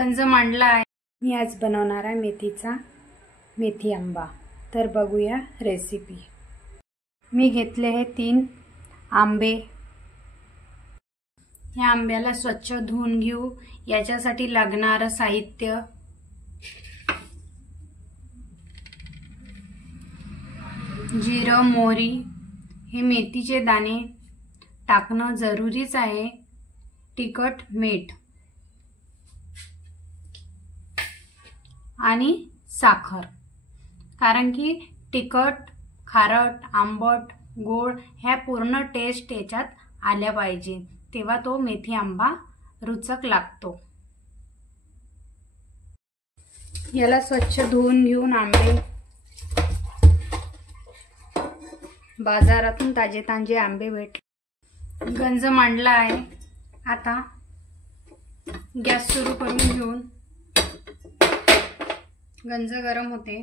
गंज मांडला आहे। मी आज बनवणार आहे मेथी आंबा। तर बघूया रेसिपी। मी घेतले हे 3 आंबे। या आंब्याला स्वच्छ धुवून घेऊ। याच्यासाठी लागणारे साहित्य: जिरं, मोहरी, हे मेथीचे दाणे टाकणं जरुरीच आहे, तिखट, मीठ आणि साखर। कारण की तिखट, खारट, आंबट, गोड ह्या पूर्ण टेस्ट याच्यात आल्या पाहिजे, तेव्हा तो मेथी आंबा रुचक लागतो। याला स्वच्छ धुवून घेऊन आंबे बाजारातून ताजे आंबे भेटले। गंज मांडला आहे। आता गॅस सुरू करून घेऊन गंज गरम होते।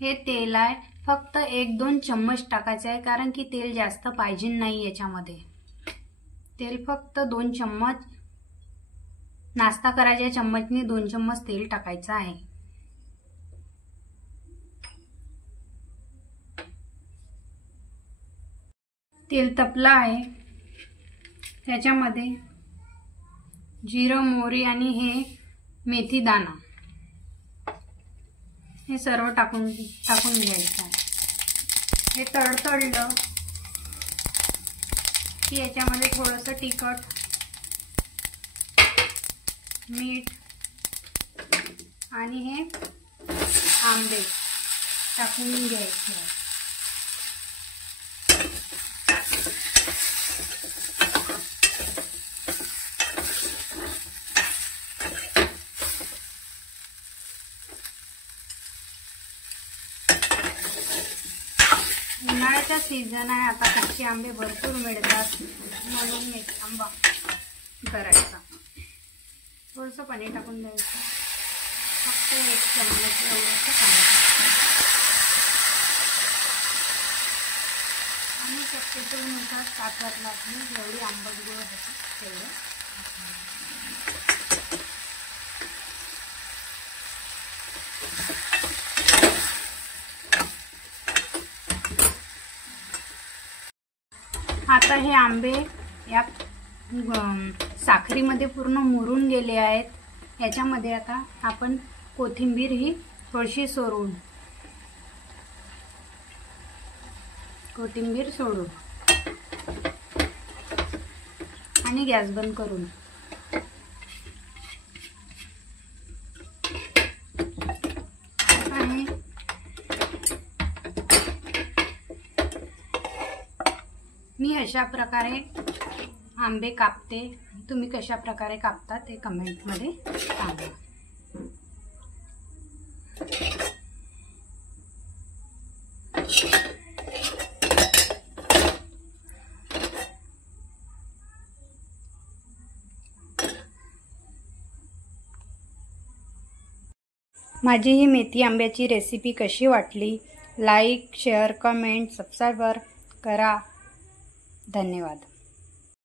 हे तेल आहे, फक्त 1-2 चम्मच टाकायचे आहे, कारण की तेल जास्त पाहिजे नाही याच्यामध्ये। तेल फक्त 2 चम्मच, नाश्ता करायच्या चम्मचने 2 चम्मच तेल टाकायचं आहे। तेल तपलं आहे, त्याच्यामध्ये जिरं, मोहरी आणि हे मेथी दाणा हे सर्व टाकून घ्यायचं आहे। हे तडतडलं की याच्यामध्ये थोडंसं तिखट, मीठ आणि हे आंबे टाकून घ्यायचे आहे। उन्हाळ्याचा सीजन आहे, आता कच्चे आंबे भरपूर मिळतात, म्हणून मेथी आंबा करायचा। थोडंसं पाणी टाकून द्यायचं, फक्त 1 चम्मच एवढंसं पाणी आणि शक्यतेनुसार साखर लागली, जेवढी आंबट गोड होतं तेवढं। आता हे आंबे या साखरेमध्ये पूर्ण मुरून गेले आहेत। याच्यामध्ये आता आपण कोथिंबीर ही थोडीशी सोडून आणि गॅस बंद करून मी अशा प्रकारे आंबे कापते। तुम्ही कशा प्रकारे कापता ते कमेंट मध्ये सांगा। माझी ही मेथी आंब्याची रेसिपी कशी वाटली? लाईक, शेअर, कमेंट, सबस्क्राईब करा। धन्यवाद।